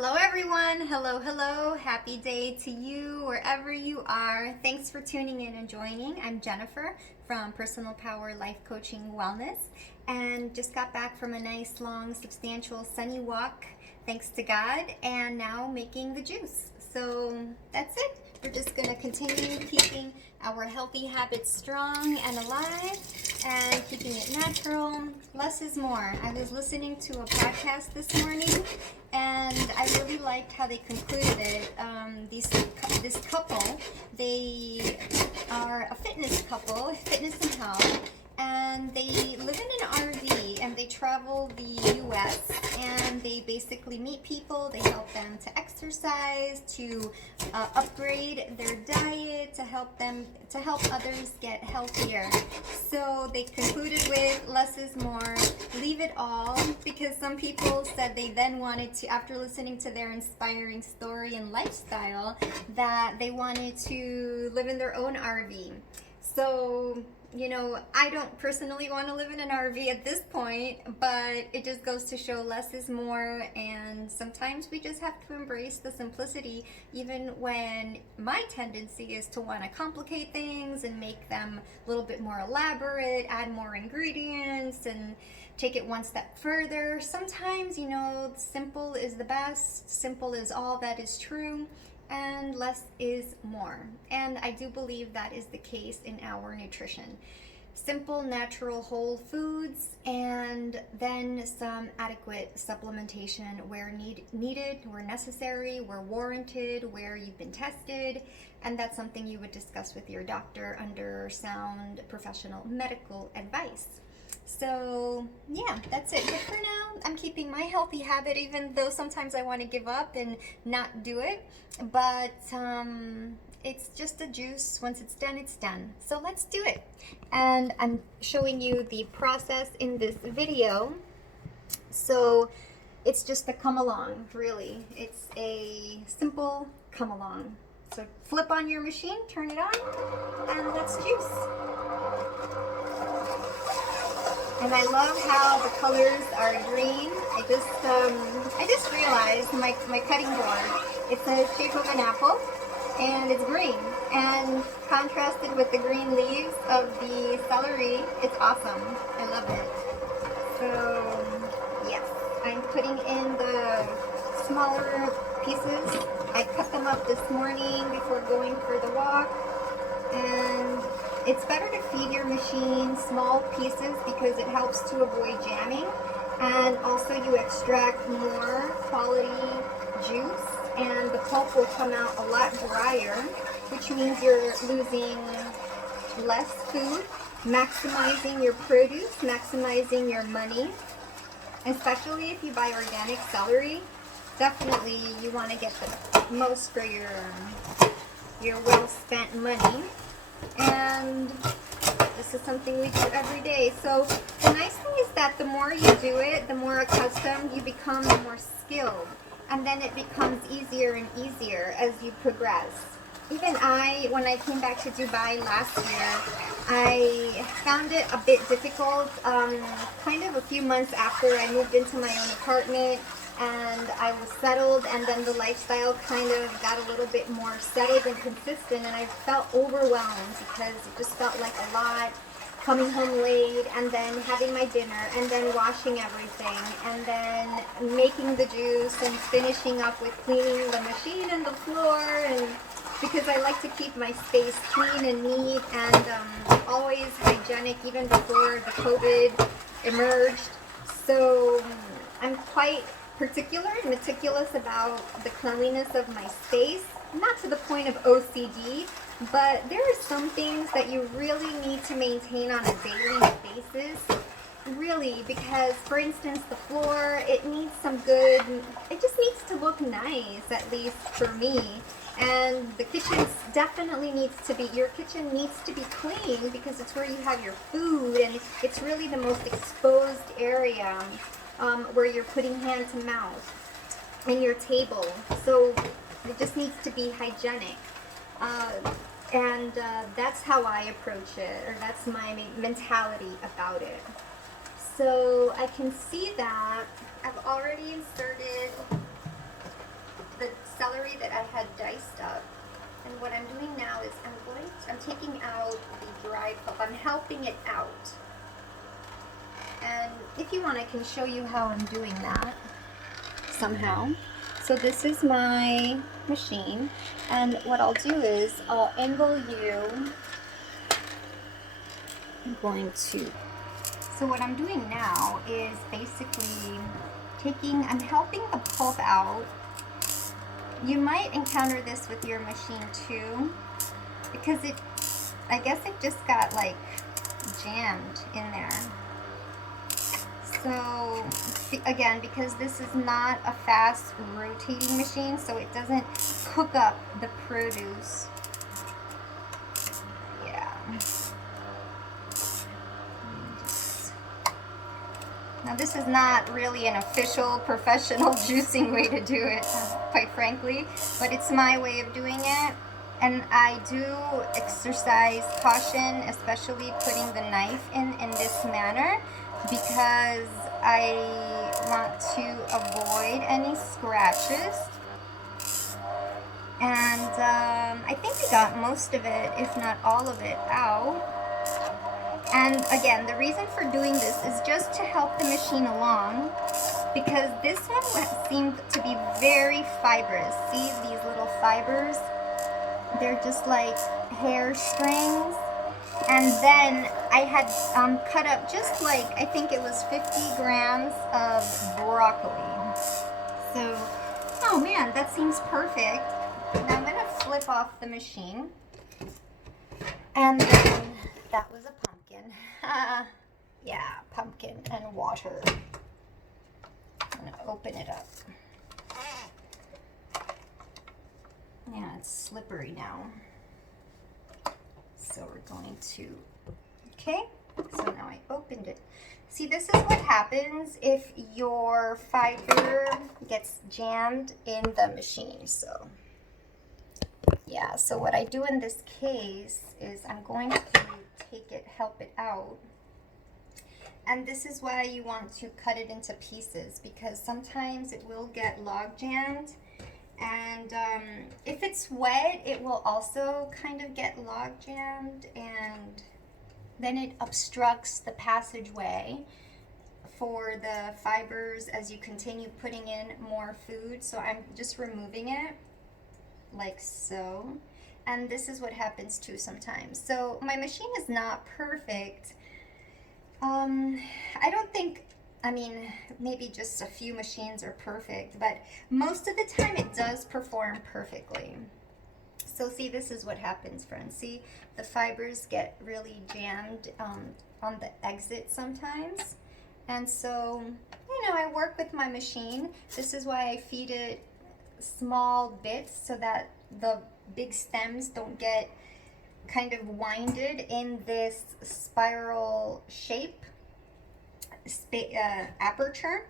Hello everyone, hello, happy day to you wherever you are. Thanks for tuning in and joining. I'm Jennifer from Personal Power Life Coaching Wellness and just got back from a nice long substantial sunny walk, thanks to God, and now making the juice. So that's it. We're just going to continue keeping our healthy habits strong and alive and keeping it natural. Less is more. I was listening to a podcast this morning and I really liked how they concluded it. This couple, they are a fitness couple, fitness and health, and they live in an RV and they travel the US and they basically meet people. They help them to exercise, to upgrade their diet, to help others get healthier. So they concluded with less is more, leave it all, because some people said they then wanted to, after listening to their inspiring story and lifestyle, that they wanted to live in their own RV. So, I don't personally want to live in an RV at this point, but it just goes to show less is more, and sometimes we just have to embrace the simplicity, even when my tendency is to want to complicate things and make them a little bit more elaborate, add more ingredients, and take it one step further. Sometimes, simple is the best, simple is all that is true, and less is more. And I do believe that is the case in our nutrition. Simple, natural, whole foods, and then some adequate supplementation where needed, where necessary, where warranted, where you've been tested, and that's something you would discuss with your doctor under sound professional medical advice. So yeah, that's it. But for now, I'm keeping my healthy habit, even though sometimes I want to give up and not do it. But it's just a juice. Once it's done, it's done. So let's do it. And I'm showing you the process in this video. So it's just a come along, really. It's a simple come along. So flip on your machine, turn it on, and let's juice. And I love how the colors are green. I just realized my cutting board, it's a shape of an apple and it's green. And contrasted with the green leaves of the celery, it's awesome. I love it. So yes, I'm putting in the smaller pieces. I cut them up this morning before going for the walk. And it's better to feed your machine small pieces because it helps to avoid jamming, and also you extract more quality juice and the pulp will come out a lot drier, which means you're losing less food, maximizing your produce, maximizing your money, especially if you buy organic celery. Definitely you want to get the most for your well-spent money. And this is something we do every day. So the nice thing is that the more you do it, the more accustomed you become, the more skilled. And then it becomes easier and easier as you progress. Even when I came back to Dubai last year, I found it a bit difficult, kind of a few months after I moved into my own apartment and I was settled, and then the lifestyle kind of got a little bit more settled and consistent, and I felt overwhelmed because it just felt like a lot, coming home late and then having my dinner and then washing everything and then making the juice and finishing up with cleaning the machine and the floor, and because I like to keep my space clean and neat and always hygienic even before the COVID emerged. So I'm quite particular and meticulous about the cleanliness of my space, not to the point of OCD, but there are some things that you really need to maintain on a daily basis, really, because for instance the floor, it just needs to look nice, at least for me, and the kitchen definitely needs to be, your kitchen needs to be clean because it's where you have your food and it's really the most exposed area where you're putting hand to mouth, and your table. So it just needs to be hygienic. And that's how I approach it, or that's my mentality about it. So I can see that I've already inserted what I'm doing now is I'm taking out the dry pulp. I'm helping it out. And if you want, I can show you how I'm doing that somehow. So this is my machine, and what I'll do is I'll angle you. So what I'm doing now is basically I'm helping the pulp out. You might encounter this with your machine too, because I guess it just got like jammed in there. So again, because this is not a fast rotating machine, so it doesn't cook up the produce. Yeah. Now this is not really an official professional juicing way to do it, quite frankly, but it's my way of doing it. And I do exercise caution, especially putting the knife in this manner, because I want to avoid any scratches. And I think we got most of it, if not all of it, out. And again, the reason for doing this is just to help the machine along, because this one seemed to be very fibrous. See these little fibers? They're just like hair strings. And then I had cut up just like, I think it was 50 grams of broccoli. So, oh man, that seems perfect. Now I'm gonna flip off the machine. And then that was a pumpkin. Yeah, pumpkin and water. I'm gonna open it up. Yeah, it's slippery now. So we're going to, okay, so now I opened it. See, this is what happens if your fiber gets jammed in the machine. So yeah, so what I do in this case is I'm going to take it, help it out. And this is why you want to cut it into pieces, because sometimes it will get log jammed. And if it's wet, it will also kind of get log jammed, and then it obstructs the passageway for the fibers as you continue putting in more food. So I'm just removing it like so. And this is what happens too sometimes. So my machine is not perfect. I don't think, I mean, maybe just a few machines are perfect, but most of the time it does perform perfectly. So see, this is what happens, friends. See, the fibers get really jammed on the exit sometimes. And so, you know, I work with my machine. This is why I feed it small bits so that the big stems don't get kind of winded in this spiral shape aperture,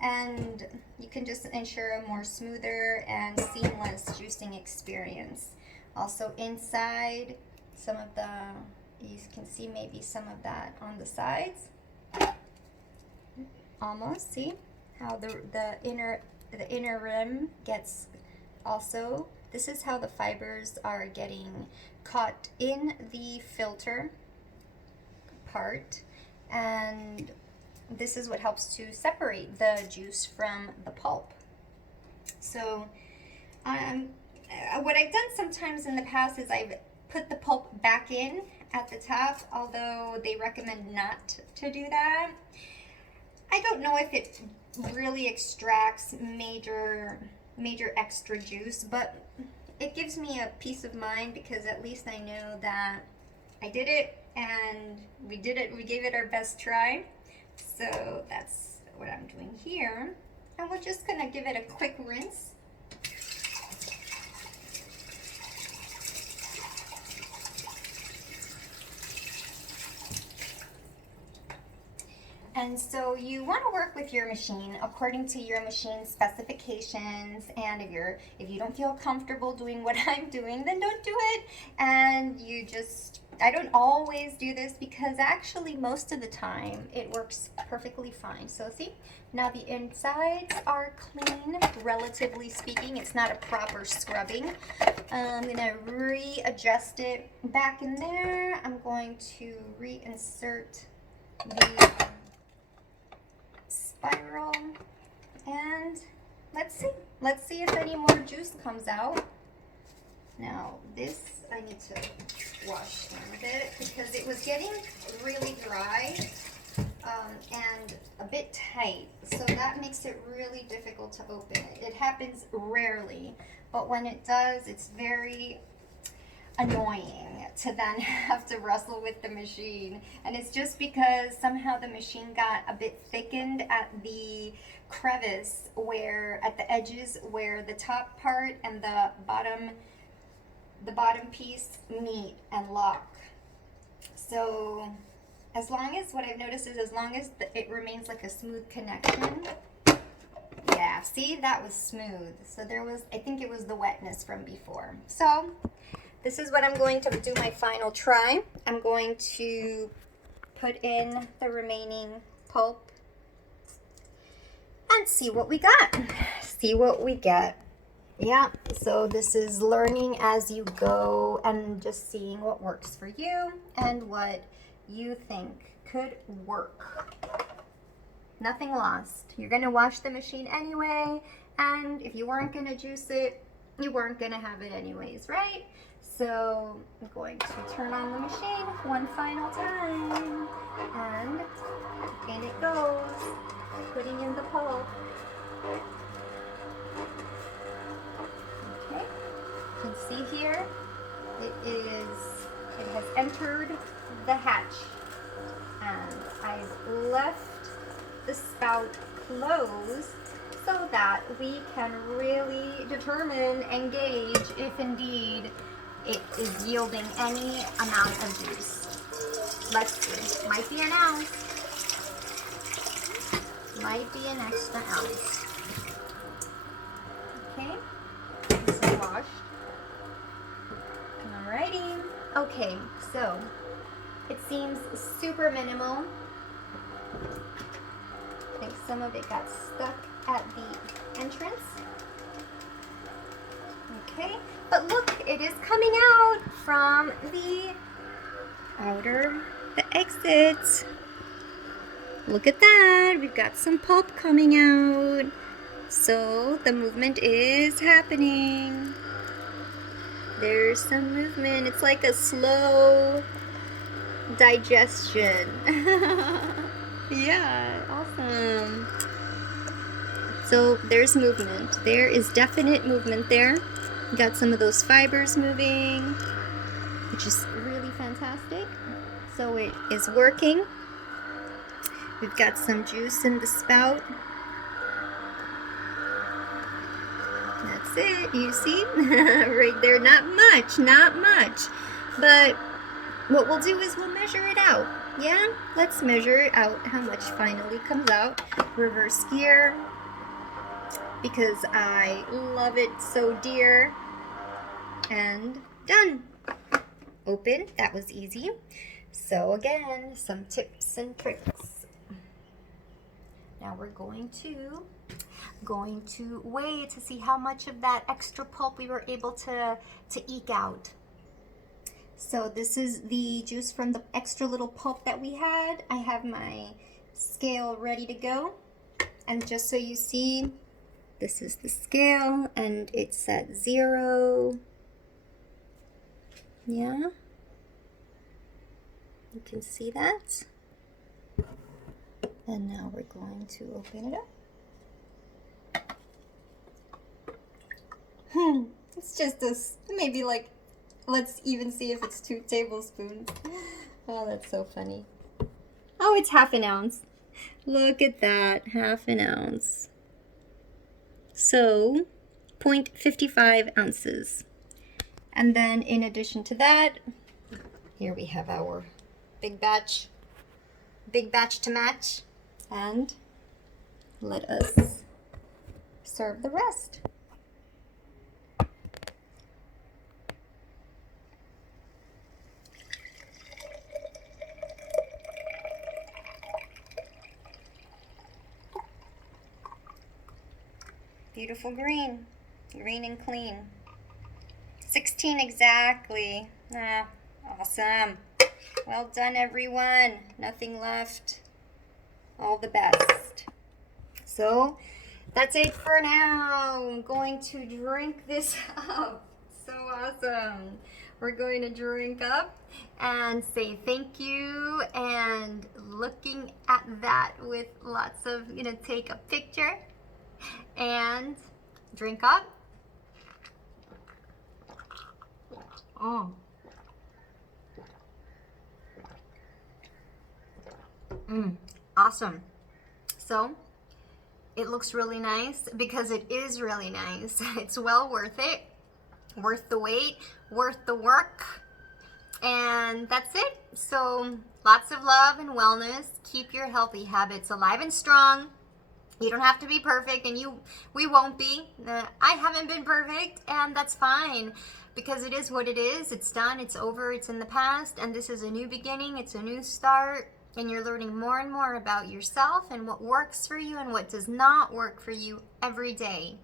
and you can just ensure a more smoother and seamless juicing experience. Also inside, some of the, you can see maybe some of that on the sides. Almost, see how the inner rim gets also. This is how the fibers are getting caught in the filter part, and this is what helps to separate the juice from the pulp. So what I've done sometimes in the past is I've put the pulp back in at the top, although they recommend not to do that. I don't know if it really extracts major extra juice, but it gives me a peace of mind, because at least I know that I did it and we did it. We gave it our best try. So that's what I'm doing here. And we're just gonna give it a quick rinse. And so you want to work with your machine according to your machine specifications, and if you don't feel comfortable doing what I'm doing, then don't do it. And you just, I don't always do this, because actually most of the time it works perfectly fine. So see, now the insides are clean, relatively speaking. It's not a proper scrubbing. I'm gonna readjust it back in there. I'm going to reinsert the spiral, and let's see if any more juice comes out. Now this I need to wash down a bit because it was getting really dry and a bit tight, so that makes it really difficult to open it. It happens rarely, but when it does, it's very annoying to then have to wrestle with the machine. And it's just because somehow the machine got a bit thickened at the crevice, where at the edges where the top part and the bottom piece meet and lock. So as long as, what I've noticed is, as long as it remains like a smooth connection. Yeah, see, that was smooth. So there was, I think it was the wetness from before. So this is what I'm going to do my final try. I'm going to put in the remaining pulp and see what we got. See what we get. Yeah, so this is learning as you go and just seeing what works for you and what you think could work. Nothing lost. You're gonna wash the machine anyway, and if you weren't gonna juice it, you weren't gonna have it anyways, right? So I'm going to turn on the machine one final time, and in it goes, putting in the pulp. Okay, you can see here, it has entered the hatch, and I've left the spout closed so that we can really determine and gauge if indeed it is yielding any amount of juice. Let's see. Might be an ounce. Might be an extra ounce. Okay. This is washed. Alrighty. Okay, so it seems super minimal. I think some of it got stuck at the entrance. Okay, but look, it is coming out from the exit. Look at that, we've got some pulp coming out. So the movement is happening. There's some movement. It's like a slow digestion. Yeah, awesome. So there's movement. There is definite movement there. Got some of those fibers moving, which is really fantastic. So it is working. We've got some juice in the spout. That's it, you see? Right there, not much. But what we'll do is we'll measure it out. Yeah, let's measure out how much finally comes out. Reverse gear, because I love it so dear. And done. Open, that was easy. So again, some tips and tricks. Now we're going to weigh to see how much of that extra pulp we were able to eke out. So this is the juice from the extra little pulp that we had. I have my scale ready to go. And just so you see, this is the scale and it's at 0. Yeah. You can see that. And now we're going to open it up. It's just maybe like, let's even see if it's 2 tablespoons. Oh, that's so funny. Oh, it's half an ounce. Look at that, half an ounce. So, 0.55 ounces. And then in addition to that, here we have our big batch to match. And let us serve the rest. beautiful green. Green and clean. 16 exactly. Ah, awesome. Well done, everyone. Nothing left. All the best. So that's it for now. I'm going to drink this up. So awesome. We're going to drink up and say thank you, and looking at that with lots of, take a picture and drink up. Oh. Awesome. So it looks really nice because it is really nice. It's well worth it, worth the wait, worth the work. And that's it. So lots of love and wellness. Keep your healthy habits alive and strong. You don't have to be perfect, and we won't be. I haven't been perfect, and that's fine, because it is what it is. It's done, it's over, it's in the past, and this is a new beginning, it's a new start, and you're learning more and more about yourself and what works for you and what does not work for you every day.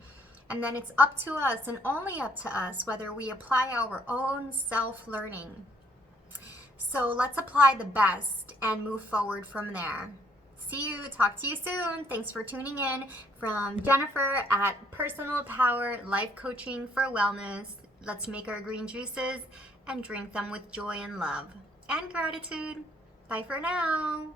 And then it's up to us, and only up to us, whether we apply our own self-learning. So let's apply the best and move forward from there. See you. Talk to you soon. Thanks for tuning in. From Jennifer at Personal Power Life Coaching for Wellness. Let's make our green juices and drink them with joy and love and gratitude. Bye for now.